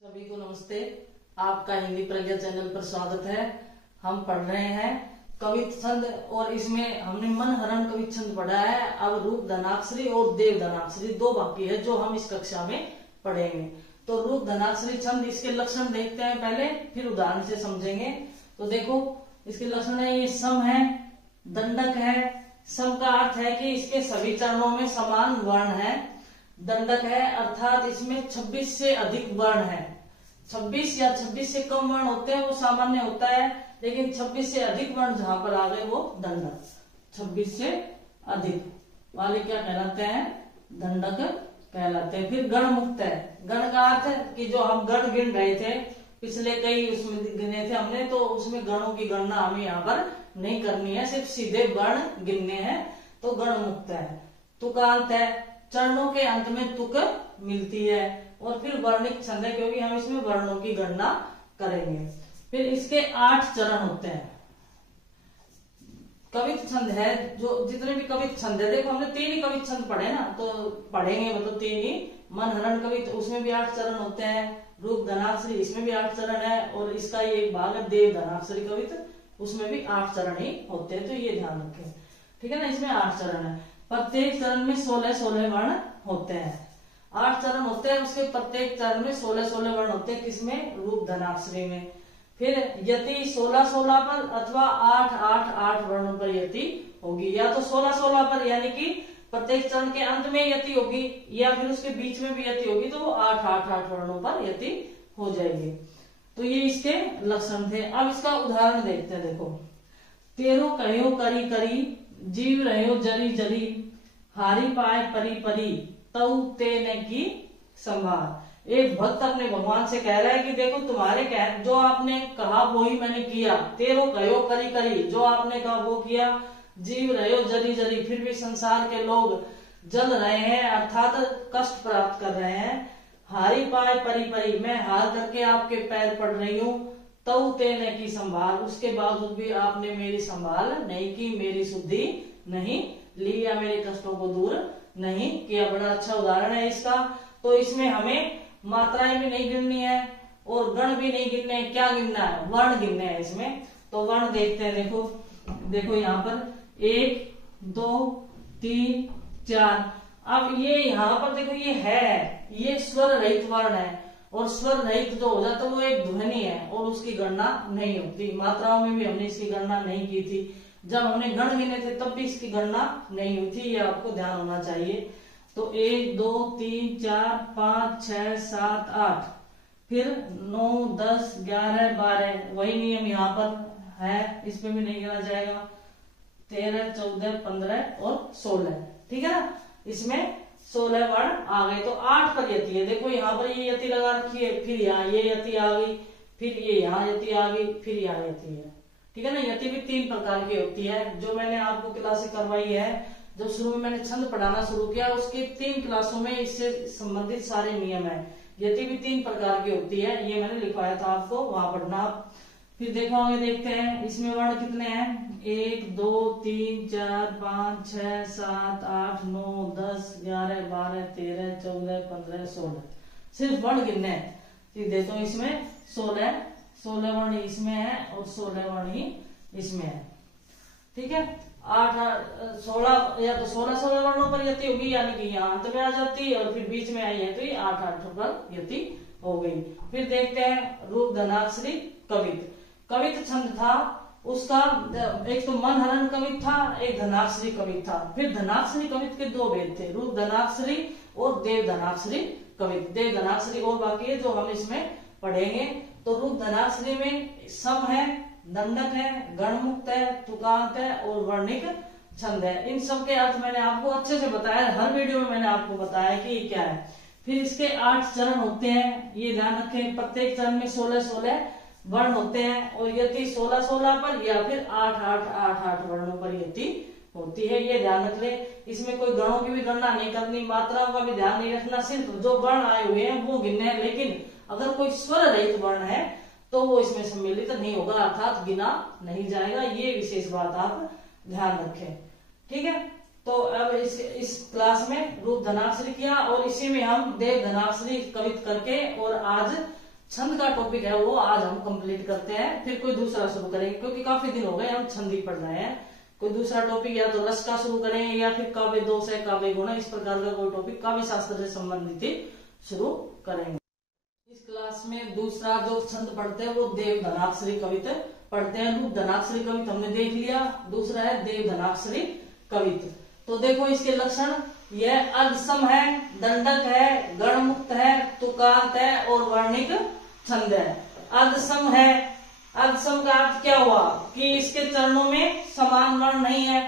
सभी को नमस्ते। आपका हिंदी प्रज्ञा चैनल पर स्वागत है। हम पढ़ रहे हैं कवित छंद और इसमें हमने मनहरण कवित छंद पढ़ा है। अब रूप धनाक्षरी और देव धनाक्षरी दो बाकी है जो हम इस कक्षा में पढ़ेंगे। तो रूप धनाक्षरी छंद, इसके लक्षण देखते हैं पहले, फिर उदाहरण से समझेंगे। तो देखो इसके लक्षण है, ये सम है, दंडक है। सम का अर्थ है कि इसके सभी चरणों में समान वर्ण है। दंडक है अर्थात इसमें 26 से अधिक वर्ण है। 26 या 26 से कम वर्ण होते हैं वो सामान्य होता है, लेकिन 26 से अधिक वर्ण जहां पर आ गए वो दंडक। 26 से अधिक वाले क्या कहलाते हैं? दंडक कहलाते हैं। फिर गण मुक्त है। गण का अर्थ है कि जो हम गण गिन रहे थे, पिछले कई उसमें गिने थे हमने, तो उसमें गणों की गणना हमें यहाँ पर नहीं करनी है, सिर्फ सीधे वर्ण गिनने हैं, तो गण मुक्त है। तुकांत है, चरणों के अंत में तुक मिलती है। और फिर वर्णिक छंद है क्योंकि हम इसमें वर्णों की गणना करेंगे। फिर इसके 8 चरण होते हैं। कवित छंद है जो जितने भी कवित छंद है, देखो हमने 3 ही कवित छंद पढ़े ना, तो पढ़ेंगे मतलब 3 ही। मनहरण कवित, उसमें भी 8 चरण होते हैं। रूप धनाक्षरी, इसमें भी 8 चरण है। और इसका ये एक भाग है देव धनाक्षरी कवित, उसमें भी 8 चरण ही होते हैं, तो ये ध्यान रखें, ठीक है ना। इसमें 8 चरण है। प्रत्येक चरण में 16-16 वर्ण होते हैं। 8 चरण होते हैं, उसके प्रत्येक चरण में 16-16 वर्ण होते हैं। किसमें? रूप धनाक्षरी में। फिर यति 16-16 पर अथवा 8-8-8 वर्णों पर यति होगी, या तो 16-16 पर यानी कि प्रत्येक चरण के अंत में यति होगी, या फिर उसके बीच में भी यति होगी, तो वो 8-8-8 वर्णों पर यति हो जाएगी। तो ये इसके लक्षण थे। अब इसका उदाहरण देखते हैं। देखो, तेरो कहो करी करी, जीव रहो जरी जरी, हारी पाए परी परी, तऊ तेने की संभार। एक भक्त अपने भगवान से कह रहा है कि देखो तुम्हारे जो आपने कहा वो ही मैंने किया। तेरो कहो करी करी, जो आपने कहा वो किया। जीव रहो जरी जरी, फिर भी संसार के लोग जल रहे हैं अर्थात कष्ट प्राप्त कर रहे हैं। हारी पाए परी परी, मैं हार करके आपके पैर पड़ रही हूँ। तऊ तेने की संभाल, उसके बावजूद भी आपने मेरी संभाल नहीं की, मेरी शुद्धि नहीं ली या मेरे कष्टों को दूर नहीं किया। बड़ा अच्छा उदाहरण है इसका। तो इसमें हमें मात्राएं भी नहीं गिननी है और गण भी नहीं गिनने हैं। क्या गिनना है? वर्ण गिनने हैं इसमें। तो वर्ण देखते हैं। देखो देखो यहाँ पर 1 2 3 4। अब ये यहाँ पर देखो ये स्वर रहित वर्ण है, और स्वर रहित जो हो जाता है वो एक ध्वनि है और उसकी गणना नहीं होती। मात्राओं में भी हमने इसकी गणना नहीं की थी। जब हमने गण गिने थे तब भी इसकी गणना नहीं हुई थी, ये आपको ध्यान होना चाहिए। तो 1 2 3 4 5 6 7 8, फिर 9 10 11 12, वही नियम यहाँ पर है, इस पे भी नहीं गिना जाएगा। 13 14 15 और 16, ठीक है ना। इसमें 16 वर्ण आ गए, तो 8 पर यति है। देखो यहाँ पर ये यति लगा रखी है, फिर यहाँ ये यति आ गई, फिर ये यहाँ यति आ गई, फिर यहाँ यति है, ठीक है ना। यति भी 3 प्रकार की होती है, जो मैंने आपको क्लासें करवाई है। जब शुरू में मैंने छंद पढ़ाना शुरू किया, उसकी 3 क्लासों में इससे संबंधित सारे नियम है। यति भी 3 प्रकार की होती है, ये मैंने लिखवाया था आपको, वहां पढ़ना। फिर देखो आगे देखते हैं, इसमें वर्ण कितने हैं? 1 2 3 4 5 6 7 8 9 10 11 12 13 14 15 16, सिर्फ वर्ण कितने हैं? सीधे तो इसमें 16 वर्ण इसमें है और 16 वर्ण ही इसमें है, ठीक है। 16 या तो 16 वर्णों पर यति होगी, यानी कि यहाँ अंत में आ जाती है, और फिर बीच में आई है तो ये 8 पर यति हो गई। फिर देखते हैं रूप धनाक्षरी कवित। कवित छंद था उसका, एक तो मनहरण कवित था, एक धनाक्षरी कवित था। फिर धनाक्षरी कवित के 2 भेद थे, रूप धनाक्षरी और देव धनाक्षरी कवित। देव धनाक्षरी और बाकी है जो हम इसमें पढ़ेंगे। तो रूप धनाक्षरी में सम है, दंडक है, गणमुक्त है, तुकांत है और वर्णिक छंद है। इन सब के अर्थ मैंने आपको अच्छे से बताया, हर वीडियो में मैंने आपको बताया कि ये क्या है। फिर इसके 8 चरण होते हैं, ये ध्यान रखें। प्रत्येक चरण में 16-16 वर्ण होते हैं, और यति 16-16 पर या फिर 8-8-8-8 वर्णों पर यति होती है, ये ध्यान रख ले। इसमें कोई गणों की भी गणना नहीं करनी, मात्राओं का भी ध्यान नहीं रखना, सिर्फ जो वर्ण आए हुए हैं वो गिनने हैं। लेकिन अगर कोई स्वर रहित वर्ण है तो वो इसमें सम्मिलित नहीं होगा, अर्थात गिना नहीं जाएगा। ये विशेष बात आप ध्यान रखें, ठीक है। तो अब इस क्लास में रूप धनाक्षरी किया, और इसी में हम देव धनाक्षरी कवित करके और आज छंद का टॉपिक है वो आज हम कंप्लीट करते हैं, फिर कोई दूसरा शुरू करेंगे, क्योंकि काफी दिन हो गए हम छंद ही पढ़ रहे हैं। कोई दूसरा टॉपिक या तो रस का शुरू करेंगे या फिर काव्य दोष है, काव्य गुण है, इस प्रकार का कोई टॉपिक काव्य शास्त्र से संबंधित ही शुरू करेंगे। इस क्लास में दूसरा जो छंद पढ़ते हैं वो देव धनाक्षरी कवित पढ़ते हैं। रूप धनाक्षरी कवित हमने देख लिया, दूसरा है देव धनाक्षरी कवित। तो देखो इसके लक्षण, यह अर्धसम है, दंडक है, गणमुक्त है, तुकांत है और वर्णिक छंद है। अर्धसम है, अर्धसम का अर्थ क्या हुआ कि इसके चरणों में समान वर्ण नहीं है।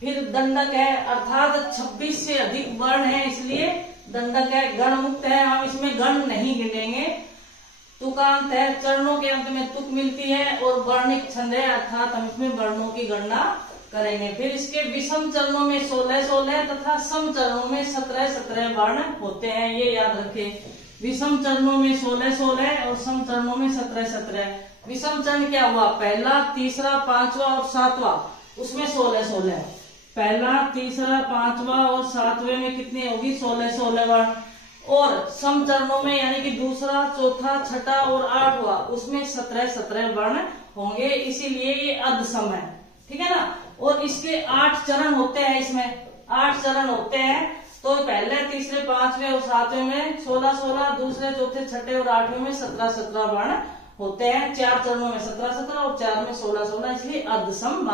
फिर दंडक है अर्थात 26 से अधिक वर्ण है, इसलिए दंडक है। गणमुक्त है, हम इसमें गण नहीं गिनेंगे। तुकांत है, चरणों के अंत में तुक मिलती है। और वर्णिक छंद है अर्थात हम इसमें वर्णों की गणना करेंगे। फिर इसके विषम चरणों में 16-16 तथा सम चरणों में 17-17 वर्ण होते हैं, ये याद रखें। विषम चरणों में 16-16 और सम चरणों में 17-17। विषम चरण क्या हुआ, पहला, तीसरा, पांचवा और सातवां, उसमें 16-16। पहला, तीसरा, पांचवा और सातवें में कितनी होगी, 16-16 वर्ण। और सम चरणों में यानी कि दूसरा, चौथा, छठा और आठवां, उसमें 17-17 वर्ण होंगे, इसीलिए ये अर्धसम है, ठीक है ना। और इसके 8 चरण होते हैं, इसमें 8 चरण होते हैं। तो पहले, तीसरे, पांचवें और सातवें में 16-16, दूसरे, चौथे, छठे और आठवें में 17-17 वर्ण होते हैं। 4 चरणों में 17-17 और 4 में 16-16, इसलिए अर्धसम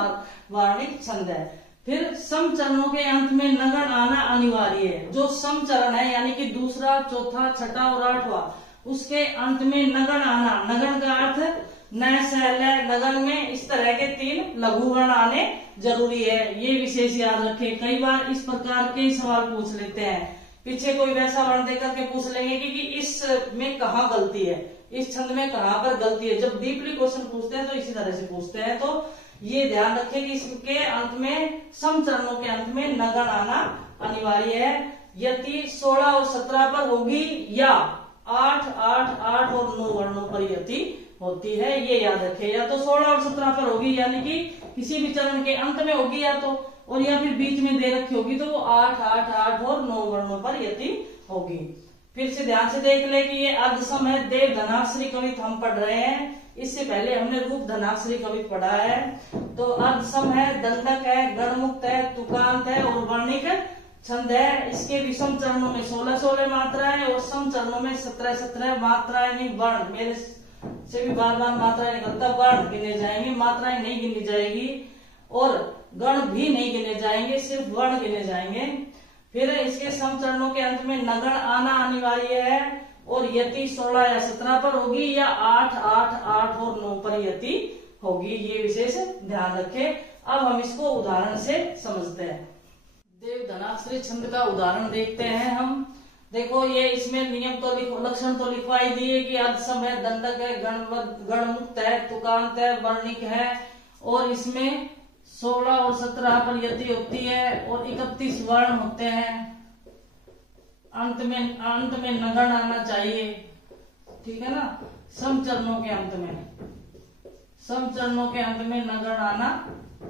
वर्णिक छंद है। फिर सम चरणों के अंत में नगण आना अनिवार्य है। जो सम चरण है यानी कि दूसरा, चौथा, छठा और आठवां, उसके अंत में नगण आना, नगण का अर्थ न, स, ल, नगन में इस तरह के 3 लघु वर्ण आने जरूरी है, ये विशेष याद रखें। कई बार इस प्रकार के सवाल पूछ लेते हैं, पीछे कोई वैसा वर्ण देकर के पूछ लेंगे कि इसमें कहाँ गलती है, इस छंद में कहाँ पर गलती है। जब डीपली क्वेश्चन पूछते हैं तो इसी तरह से पूछते हैं, तो ये ध्यान रखें कि इसके अंत में, सम चरणों के अंत में नगण आना अनिवार्य है। यदि 16 और 17 पर होगी या 8, 8, 8 और 9 वर्णों पर यति होती है, ये याद रखें। या तो 16 और 17 पर होगी यानी कि किसी भी चरण के अंत में होगी या तो, और या फिर बीच में दे रखी होगी तो वो 8, 8, 8 और 9 वर्णों पर यति होगी। फिर से ध्यान से देख ले कि ये अर्धसम है। देव धनाक्षरी कवित हम पढ़ रहे हैं, इससे पहले हमने रूप धनाक्षरी कवित पढ़ा है। तो अर्धसम है, दंडक है, गणमुक्त है, तुकांत है और वर्णिक छंद है। इसके विषम चरणों में 16-16 मात्राएं और सम चरणों में 17-17 मात्राएं, नहीं वर्ण, मेरे से भी बार बार मात्राएं निकलता, वर्ण गिने जाएंगे, मात्राएं नहीं गिनी जाएगी और गण भी नहीं गिने जाएंगे, सिर्फ वर्ण गिने जाएंगे। फिर इसके सम चरणों के अंत में नगण आना अनिवार्य है और यति 16 या 17 पर होगी या 8, 8, 8 और 9 पर यति होगी, ये विशेष ध्यान रखें। अब हम इसको उदाहरण से समझते हैं। देव धनाक्षरी छंद का उदाहरण देखते हैं हम। देखो ये इसमें नियम तो लक्षण तो लिखवाई दिए कि अर्धसम है, दंडक है, गणमुक्त है, तुकांत है, वर्णिक है और इसमें 16 और 17 पर यति होती है और 31 वर्ण होते हैं। अंत में नगण आना चाहिए, ठीक है ना। सम चरणों के अंत में नगण आना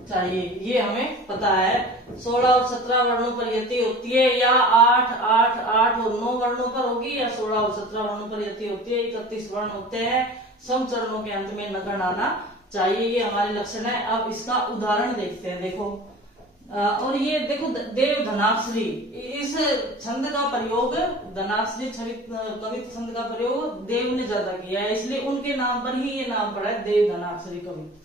चाहिए, ये हमें पता है। 16 और 17 वर्णों पर यति होती है या 8, 8, 8 और 9 वर्णों पर होगी या 16 और 17 वर्णों पर यति होती है, 31 वर्ण होते हैं। सम चरणों के अंत में नगण आना चाहिए, ये हमारे लक्षण है। अब इसका उदाहरण देखते हैं। देखो और ये देखो देव धनाक्षरी, इस छंद का प्रयोग, धनाक्षरी कवित छंद का प्रयोग देव ने ज्यादा किया है, इसलिए उनके नाम पर ही ये नाम पड़ा है देव धनाक्षरी कवित।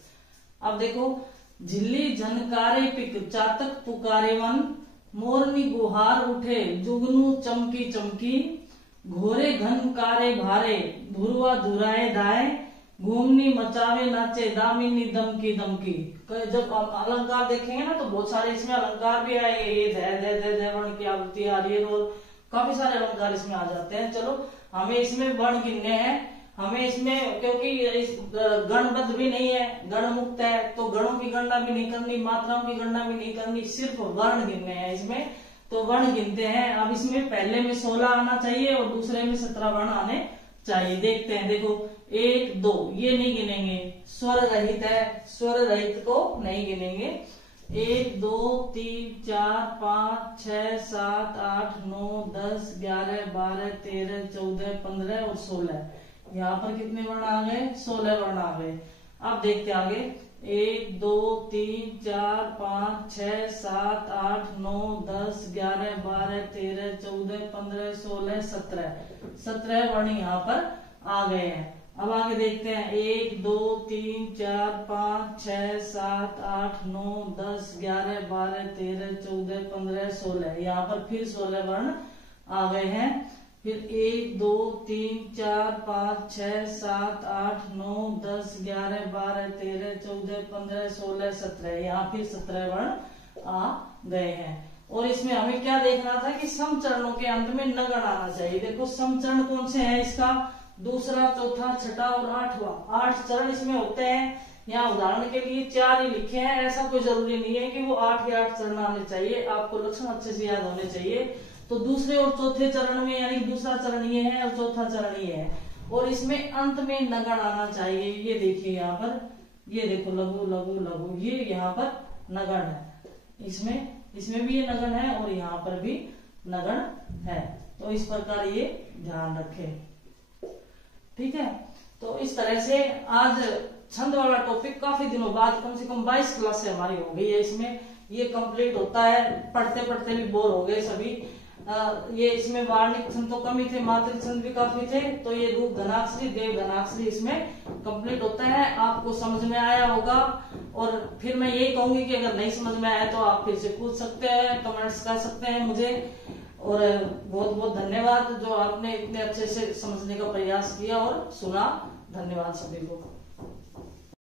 अब देखो, झिल्ली झनकारे पिक, चातक पुकारे वन, मोरनी गुहार उठे, जुगनू चमकी चमकी, घोरे घन कारे भारे, धुरवा धुराए धाए, घूमनी मचावे नाचे, दामिनी दमकी दमकी। जब अलंकार देखेंगे ना तो बहुत सारे इसमें अलंकार भी आए, ये दे वर्ण की आवृत्ति आ रही है और काफी सारे अलंकार इसमें आ जाते हैं। चलो हमें इसमें वर्ण गिनने हैं, हमें इसमें, क्योंकि इस गणबद्ध भी नहीं है, गण मुक्त है, तो गणों की गणना भी नहीं करनी, मात्राओं की गणना भी नहीं करनी, सिर्फ वर्ण गिनने हैं इसमें। तो वर्ण गिनते हैं। अब इसमें पहले में 16 आना चाहिए और दूसरे में 17 वर्ण आने चाहिए। देखते हैं, देखो 1, 2 ये नहीं गिनेंगे, स्वर रहित है, स्वर रहित को नहीं गिनेंगे। 1, 2, 3, 4, 5, 6, 7, 8, 9, 10, 11, 12, 13, 14, 15 और 16, यहाँ पर कितने वर्ण आ गए? 16 वर्ण आ गए। अब देखते आगे, 1 2 3 4 5 6 7 8 9 10 11 12 13 14 15 16 17 वर्ण यहाँ पर आ गए हैं। अब आगे देखते हैं, 1 2 3 4 5 6 7 8 9 10 11 12 13 14 15 16 यहाँ पर फिर 16 वर्ण आ गए हैं। फिर 1 2 3 4 5 6 7 8 9 10 11 12 13 14 15 16 17 यहाँ फिर 17 वर्ण आ गए हैं। और इसमें हमें क्या देखना था कि समचरणों के अंत में नगण आना चाहिए। देखो समचरण कौन से हैं इसका? दूसरा, चौथा, छठा और आठवां। 8 चरण इसमें होते हैं। यहाँ उदाहरण के लिए 4 ही लिखे हैं, ऐसा कोई जरूरी नहीं है कि वो 8 के 8 चरण आने चाहिए। आपको लक्षण अच्छे से याद होने चाहिए। तो दूसरे और चौथे चरण में, यानी दूसरा चरण ये है और चौथा चरण ये है, और इसमें अंत में नगण आना चाहिए। ये देखिए यहाँ पर, ये देखो लघु लघु लघु, ये यहाँ पर नगण है। इसमें भी ये नगण है और यहाँ पर भी नगण है। तो इस प्रकार ये ध्यान रखें। ठीक है, तो इस तरह से आज छंद वाला टॉपिक काफी दिनों बाद, कम से कम 22 क्लास से हमारी हो गई है, इसमें ये कंप्लीट होता है। पढ़ते पढ़ते भी बोर हो गए सभी। ये इसमें वार्णिक छंद तो कम ही थे, मात्रिक छंद भी काफी थे। तो ये रूप धनाक्षरी, देव धनाक्षरी इसमें कंप्लीट होता है। आपको समझ में आया होगा। और फिर मैं यही कहूंगी कि अगर नहीं समझ में आया तो आप फिर से पूछ सकते हैं, कमेंट्स कर सकते हैं मुझे। और बहुत बहुत धन्यवाद जो आपने इतने अच्छे से समझने का प्रयास किया और सुना। धन्यवाद सभी को।